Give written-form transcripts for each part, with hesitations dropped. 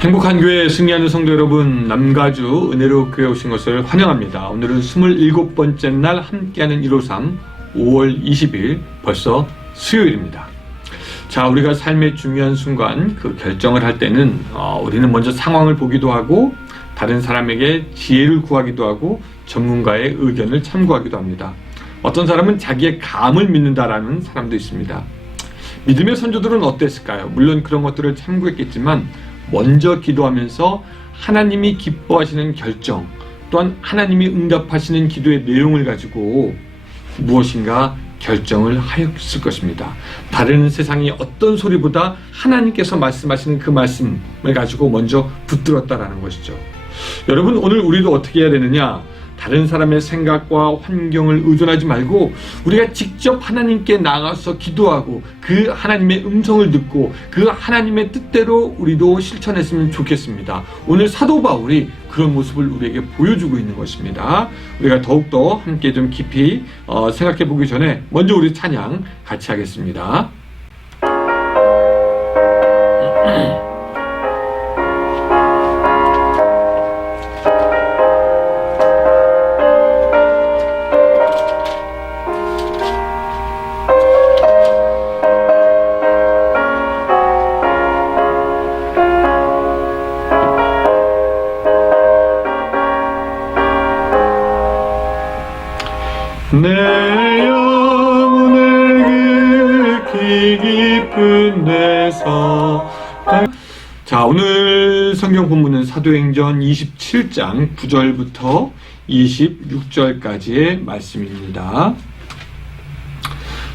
행복한 교회 승리하는 성도 여러분, 남가주 은혜로 교회 오신 것을 환영합니다. 오늘은 27번째 날 함께하는 153 5월 20일 벌써 수요일입니다. 자, 우리가 삶의 중요한 순간 그 결정을 할 때는 우리는 먼저 상황을 보기도 하고 다른 사람에게 지혜를 구하기도 하고 전문가의 의견을 참고하기도 합니다. 어떤 사람은 자기의 감을 믿는다라는 사람도 있습니다. 믿음의 선조들은 어땠을까요? 물론 그런 것들을 참고했겠지만 먼저 기도하면서 하나님이 기뻐하시는 결정, 또한 하나님이 응답하시는 기도의 내용을 가지고 무엇인가 결정을 하였을 것입니다. 다른 세상의 어떤 소리보다 하나님께서 말씀하시는 그 말씀을 가지고 먼저 붙들었다라는 것이죠. 여러분, 오늘 우리도 어떻게 해야 되느냐? 다른 사람의 생각과 환경을 의존하지 말고 우리가 직접 하나님께 나가서 기도하고 그 하나님의 음성을 듣고 그 하나님의 뜻대로 우리도 실천했으면 좋겠습니다. 오늘 사도 바울이 그런 모습을 우리에게 보여주고 있는 것입니다. 우리가 더욱더 함께 좀 깊이 생각해 보기 전에 먼저 우리 찬양 같이 하겠습니다. 내 영혼을 깊이 깊은 데서. 자, 오늘 성경 본문은 사도행전 27장 9절부터 26절까지의 말씀입니다.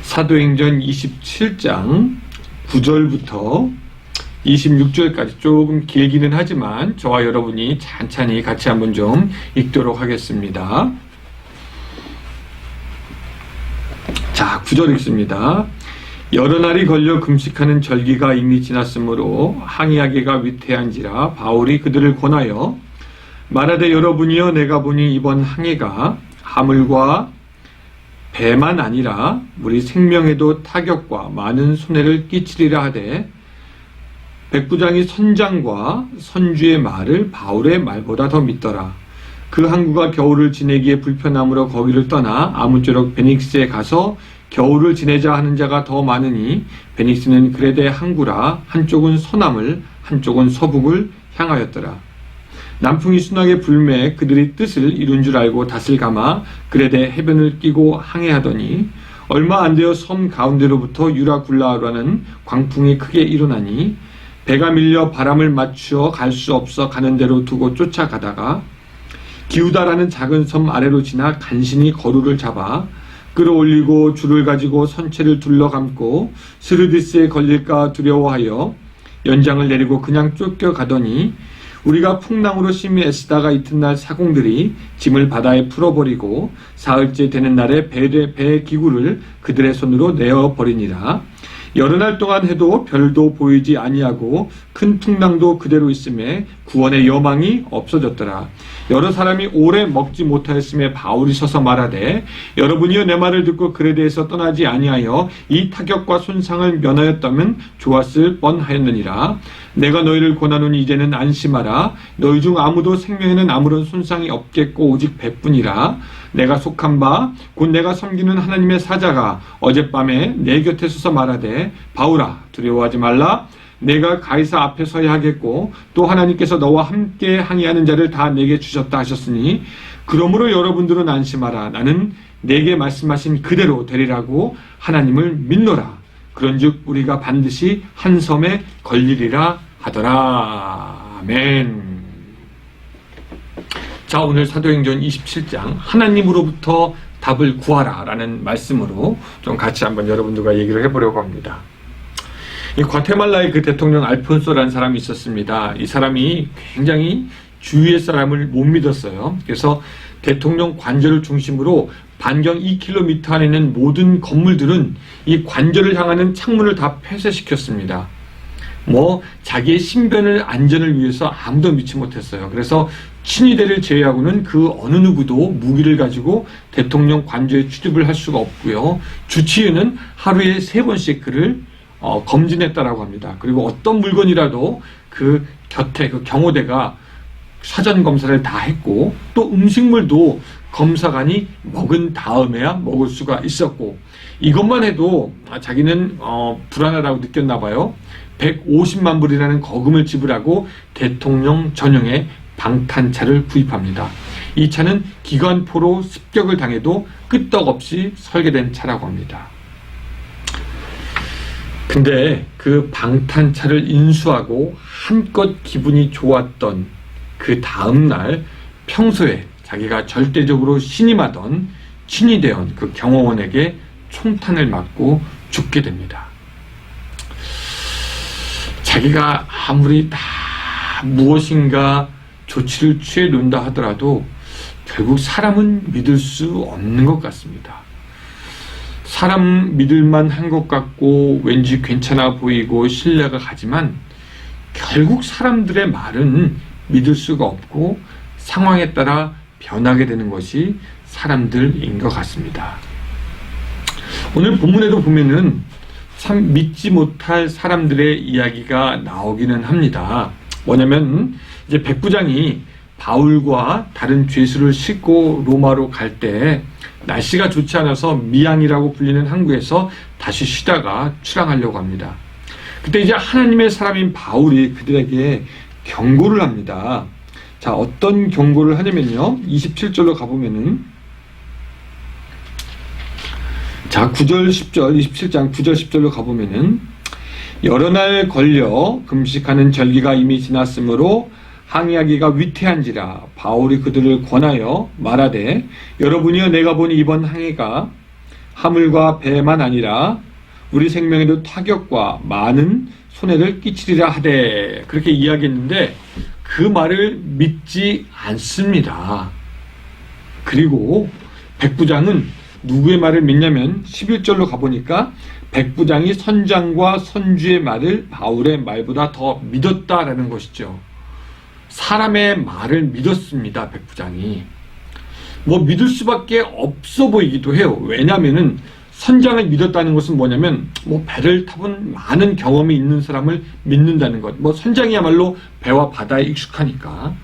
사도행전 27장 9절부터 26절까지 조금 길기는 하지만 저와 여러분이 찬찬히 같이 한번 좀 읽도록 하겠습니다. 자, 9절 읽습니다. 여러 날이 걸려 금식하는 절기가 이미 지났으므로 항의하기가 위태한지라 바울이 그들을 권하여 말하되 여러분이여 내가 보니 이번 항해가 하물과 배만 아니라 우리 생명에도 타격과 많은 손해를 끼치리라 하되 백부장이 선장과 선주의 말을 바울의 말보다 더 믿더라. 그 항구가 겨울을 지내기에 불편함으로 거기를 떠나 아무쪼록 베닉스에 가서 겨울을 지내자 하는 자가 더 많으니 베닉스는 그레데 항구라 한쪽은 서남을 한쪽은 서북을 향하였더라. 남풍이 순하게 불매 그들이 뜻을 이룬 줄 알고 닷을 감아 그레데 해변을 끼고 항해하더니 얼마 안 되어 섬 가운데로부터 유라굴라라는 광풍이 크게 일어나니 배가 밀려 바람을 맞추어 갈 수 없어 가는 대로 두고 쫓아가다가 기우다라는 작은 섬 아래로 지나 간신히 거루를 잡아 끌어올리고 줄을 가지고 선체를 둘러감고 스르디스에 걸릴까 두려워하여 연장을 내리고 그냥 쫓겨가더니 우리가 풍랑으로 심히 애쓰다가 이튿날 사공들이 짐을 바다에 풀어버리고 사흘째 되는 날에 배 기구를 그들의 손으로 내어버리니라. 여러 날 동안 해도 별도 보이지 아니하고 큰 풍랑도 그대로 있음에 구원의 여망이 없어졌더라. 여러 사람이 오래 먹지 못하였음에 바울이 서서 말하되 여러분이여 내 말을 듣고 그레데에서 떠나지 아니하여 이 타격과 손상을 면하였다면 좋았을 뻔하였느니라. 내가 너희를 권하노니 이제는 안심하라. 너희 중 아무도 생명에는 아무런 손상이 없겠고 오직 배뿐이라. 내가 속한 바 곧 내가 섬기는 하나님의 사자가 어젯밤에 내 곁에 서서 말하되 바울아 두려워하지 말라. 내가 가이사 앞에 서야 하겠고 또 하나님께서 너와 함께 항해하는 자를 다 내게 주셨다 하셨으니 그러므로 여러분들은 안심하라. 나는 내게 말씀하신 그대로 되리라고 하나님을 믿노라. 그런즉 우리가 반드시 한 섬에 걸리리라 하더라. 아멘. 자, 오늘 사도행전 27장 하나님으로부터 답을 구하라 라는 말씀으로 좀 같이 한번 여러분들과 얘기를 해보려고 합니다. 이 과테말라의 그 대통령 알폰소라는 사람이 있었습니다. 이 사람이 굉장히 주위의 사람을 못 믿었어요. 그래서 대통령 관저를 중심으로 반경 2km 안에 있는 모든 건물들은 이 관저를 향하는 창문을 다 폐쇄시켰습니다. 자기의 신변을 안전을 위해서 아무도 믿지 못했어요. 그래서 친위대를 제외하고는 그 어느 누구도 무기를 가지고 대통령 관저에 출입을 할 수가 없고요. 주치의는 하루에 3번씩 그를 검진했다라고 합니다. 그리고 어떤 물건이라도 그 곁에 그 경호대가 사전 검사를 다 했고, 또 음식물도 검사관이 먹은 다음에야 먹을 수가 있었고, 이것만 해도 자기는 불안하다고 느꼈나 봐요. 150만 불이라는 거금을 지불하고 대통령 전용의 방탄차를 구입합니다. 이 차는 기관포로 습격을 당해도 끄떡없이 설계된 차라고 합니다. 근데 그 방탄차를 인수하고 한껏 기분이 좋았던 그 다음날 평소에 자기가 절대적으로 신임하던 친위대원 그 경호원에게 총탄을 맞고 죽게 됩니다. 자기가 아무리 다 무엇인가 조치를 취해 놓는다 하더라도 결국 사람은 믿을 수 없는 것 같습니다. 사람 믿을만 한 것 같고 왠지 괜찮아 보이고 신뢰가 가지만 결국 사람들의 말은 믿을 수가 없고 상황에 따라 변하게 되는 것이 사람들인 것 같습니다. 오늘 본문에도 보면은 참 믿지 못할 사람들의 이야기가 나오기는 합니다. 뭐냐면 이제 백부장이 바울과 다른 죄수를 싣고 로마로 갈 때 날씨가 좋지 않아서 미양이라고 불리는 항구에서 다시 쉬다가 출항하려고 합니다. 그때 이제 하나님의 사람인 바울이 그들에게 경고를 합니다. 자, 어떤 경고를 하냐면요. 27절로 가보면은, 자, 9절, 10절, 27장 9절, 10절로 가보면은, 여러 날 걸려 금식하는 절기가 이미 지났으므로 항의하기가 위태한지라 바울이 그들을 권하여 말하되, 여러분이여 내가 보니 이번 항해가 하물과 배만 아니라 우리 생명에도 타격과 많은 손해를 끼치리라 하되, 그렇게 이야기했는데 그 말을 믿지 않습니다. 그리고 백부장은 누구의 말을 믿냐면 11절로 가보니까 백부장이 선장과 선주의 말을 바울의 말보다 더 믿었다라는 것이죠. 사람의 말을 믿었습니다. 백부장이. 뭐 믿을 수밖에 없어 보이기도 해요. 왜냐면은 선장을 믿었다는 것은 뭐냐면 뭐 배를 타본 많은 경험이 있는 사람을 믿는다는 것. 뭐 선장이야말로 배와 바다에 익숙하니까.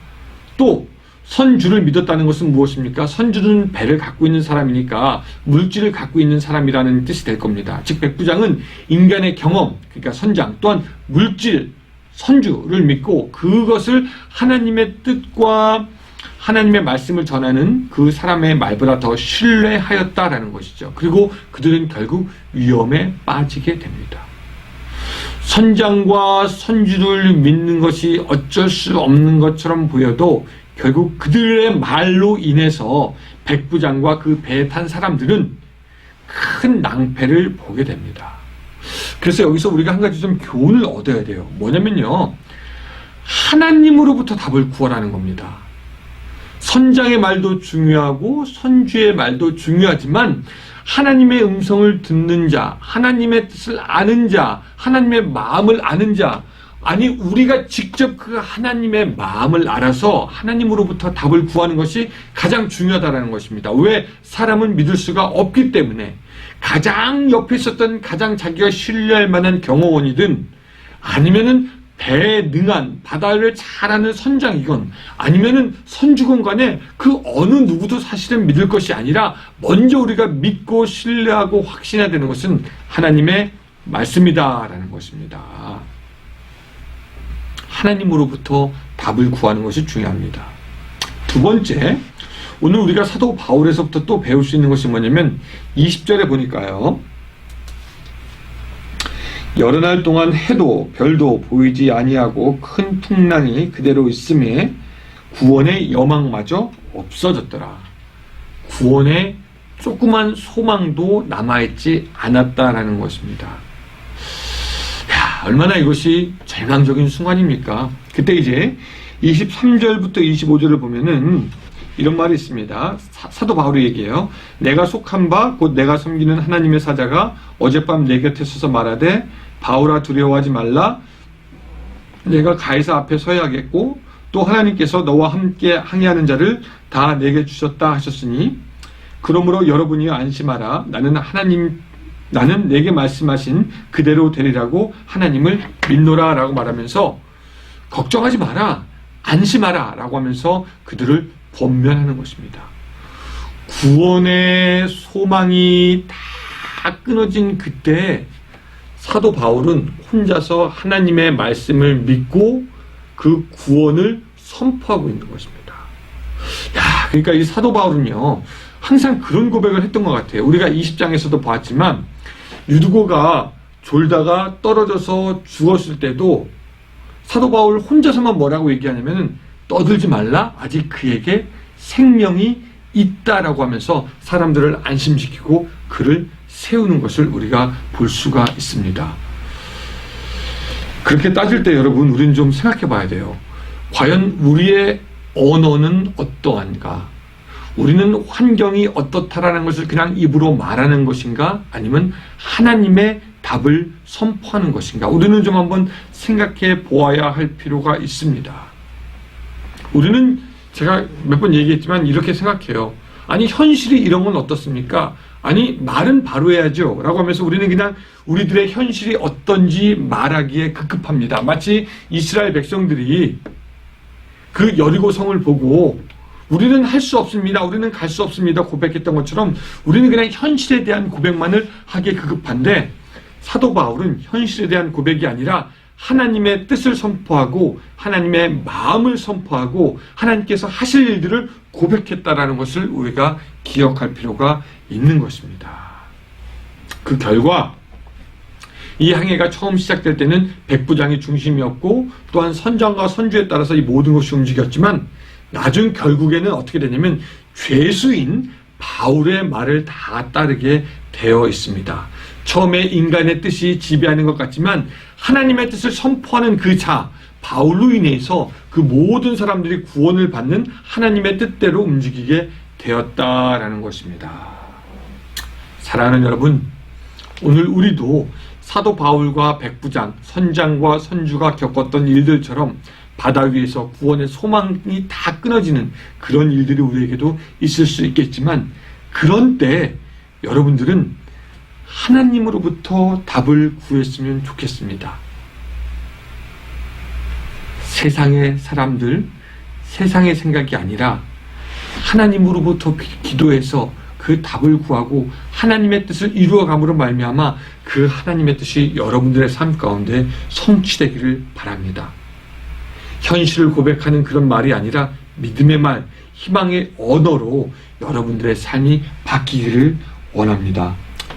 또 선주를 믿었다는 것은 무엇입니까? 선주는 배를 갖고 있는 사람이니까 물질을 갖고 있는 사람이라는 뜻이 될 겁니다. 즉 백부장은 인간의 경험, 그러니까 선장 또한 물질, 선주를 믿고 그것을 하나님의 뜻과 하나님의 말씀을 전하는 그 사람의 말보다 더 신뢰하였다라는 것이죠. 그리고 그들은 결국 위험에 빠지게 됩니다. 선장과 선주를 믿는 것이 어쩔 수 없는 것처럼 보여도 결국 그들의 말로 인해서 백부장과 그 배에 탄 사람들은 큰 낭패를 보게 됩니다. 그래서 여기서 우리가 한 가지 좀 교훈을 얻어야 돼요. 뭐냐면요, 하나님으로부터 답을 구하라는 겁니다. 선장의 말도 중요하고 선주의 말도 중요하지만 하나님의 음성을 듣는 자, 하나님의 뜻을 아는 자, 하나님의 마음을 아는 자, 아니 우리가 직접 그 하나님의 마음을 알아서 하나님으로부터 답을 구하는 것이 가장 중요하다는 것입니다. 왜? 사람은 믿을 수가 없기 때문에. 가장 옆에 있었던 가장 자기가 신뢰할 만한 경호원이든 아니면은 배에 능한 바다를 잘 아는 선장이건 아니면은 선주건 간에 그 어느 누구도 사실은 믿을 것이 아니라 먼저 우리가 믿고 신뢰하고 확신해야 되는 것은 하나님의 말씀이다라는 것입니다. 하나님으로부터 답을 구하는 것이 중요합니다. 두 번째, 오늘 우리가 사도 바울에서부터 또 배울 수 있는 것이 뭐냐면 20절에 보니까요, 여러 날 동안 해도 별도 보이지 아니하고 큰 풍랑이 그대로 있음에 구원의 여망마저 없어졌더라. 구원의 조그만 소망도 남아있지 않았다라는 것입니다. 야, 얼마나 이것이 절망적인 순간입니까? 그때 이제 23절부터 25절을 보면은 이런 말이 있습니다. 사도 바울이 얘기해요. 내가 속한 바 곧 내가 섬기는 하나님의 사자가 어젯밤 내 곁에 서서 말하되 바울아 두려워하지 말라. 내가 가이사 앞에 서야겠고 또 하나님께서 너와 함께 항해하는 자를 다 내게 주셨다 하셨으니 그러므로 여러분이 안심하라. 나는 내게 말씀하신 그대로 되리라고 하나님을 믿노라 라고 말하면서 걱정하지 마라, 안심하라 라고 하면서 그들을 권면하는 것입니다. 구원의 소망이 다 끊어진 그때 사도 바울은 혼자서 하나님의 말씀을 믿고 그 구원을 선포하고 있는 것입니다. 그러니까 이 사도 바울은요, 항상 그런 고백을 했던 것 같아요. 우리가 20장에서도 봤지만 유두고가 졸다가 떨어져서 죽었을 때도 사도 바울 혼자서만 뭐라고 얘기하냐면은 떠들지 말라, 아직 그에게 생명이 있다라고 하면서 사람들을 안심시키고 그를 세우는 것을 우리가 볼 수가 있습니다. 그렇게 따질 때 여러분, 우리는 좀 생각해 봐야 돼요. 과연 우리의 언어는 어떠한가? 우리는 환경이 어떻다라는 것을 그냥 입으로 말하는 것인가? 아니면 하나님의 답을 선포하는 것인가? 우리는 좀 한번 생각해 보아야 할 필요가 있습니다. 우리는 제가 몇 번 얘기했지만 이렇게 생각해요. 아니, 현실이 이런 건 어떻습니까? 아니, 말은 바로 해야죠 라고 하면서 우리는 그냥 우리들의 현실이 어떤지 말하기에 급급합니다. 마치 이스라엘 백성들이 그 여리고성을 보고 우리는 할 수 없습니다, 우리는 갈 수 없습니다 고백했던 것처럼 우리는 그냥 현실에 대한 고백만을 하기에 급급한데, 사도 바울은 현실에 대한 고백이 아니라 하나님의 뜻을 선포하고 하나님의 마음을 선포하고 하나님께서 하실 일들을 고백했다라는 것을 우리가 기억할 필요가 있는 것입니다. 그 결과 이 항해가 처음 시작될 때는 백부장이 중심이었고 또한 선장과 선주에 따라서 이 모든 것이 움직였지만 나중 결국에는 어떻게 되냐면 죄수인 바울의 말을 다 따르게 되어 있습니다. 처음에 인간의 뜻이 지배하는 것 같지만 하나님의 뜻을 선포하는 그 자 바울로 인해서 그 모든 사람들이 구원을 받는 하나님의 뜻대로 움직이게 되었다라는 것입니다. 사랑하는 여러분, 오늘 우리도 사도 바울과 백부장, 선장과 선주가 겪었던 일들처럼 바다 위에서 구원의 소망이 다 끊어지는 그런 일들이 우리에게도 있을 수 있겠지만, 그런 때 여러분들은 하나님으로부터 답을 구했으면 좋겠습니다. 세상의 사람들, 세상의 생각이 아니라 하나님으로부터 기도해서 그 답을 구하고 하나님의 뜻을 이루어감으로 말미암아 그 하나님의 뜻이 여러분들의 삶 가운데 성취되기를 바랍니다. 현실을 고백하는 그런 말이 아니라 믿음의 말, 희망의 언어로 여러분들의 삶이 바뀌기를 원합니다.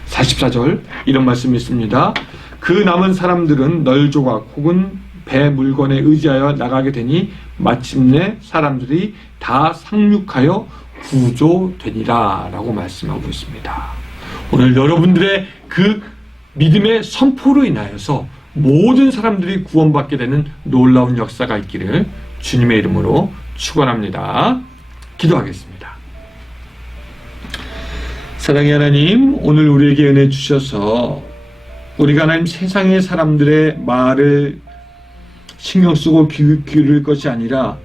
44절 이런 말씀이 있습니다. 그 남은 사람들은 널조각 혹은 배 물건에 의지하여 나가게 되니 마침내 사람들이 다 상륙하여 구조되니라 라고 말씀하고 있습니다. 오늘 여러분들의 그 믿음의 선포로 인하여서 모든 사람들이 구원받게 되는 놀라운 역사가 있기를 주님의 이름으로 축원합니다. 기도하겠습니다. 사랑의 하나님, 오늘 우리에게 은혜 주셔서 우리가 하나님 세상의 사람들의 말을 신경 쓰고 기울일 것이 아니라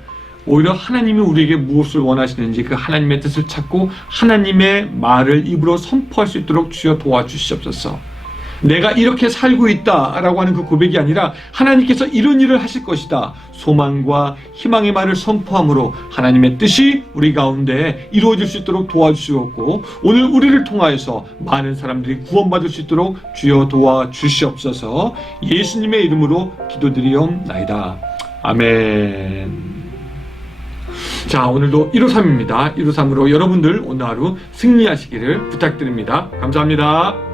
오히려 하나님이 우리에게 무엇을 원하시는지 그 하나님의 뜻을 찾고 하나님의 말을 입으로 선포할 수 있도록 주여 도와주시옵소서. 내가 이렇게 살고 있다라고 하는 그 고백이 아니라 하나님께서 이런 일을 하실 것이다, 소망과 희망의 말을 선포함으로 하나님의 뜻이 우리 가운데 이루어질 수 있도록 도와주시옵고, 오늘 우리를 통하여서 많은 사람들이 구원받을 수 있도록 주여 도와주시옵소서. 예수님의 이름으로 기도드리옵나이다. 아멘. 자, 오늘도 153입니다. 153으로 여러분들 오늘 하루 승리하시기를 부탁드립니다. 감사합니다.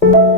네.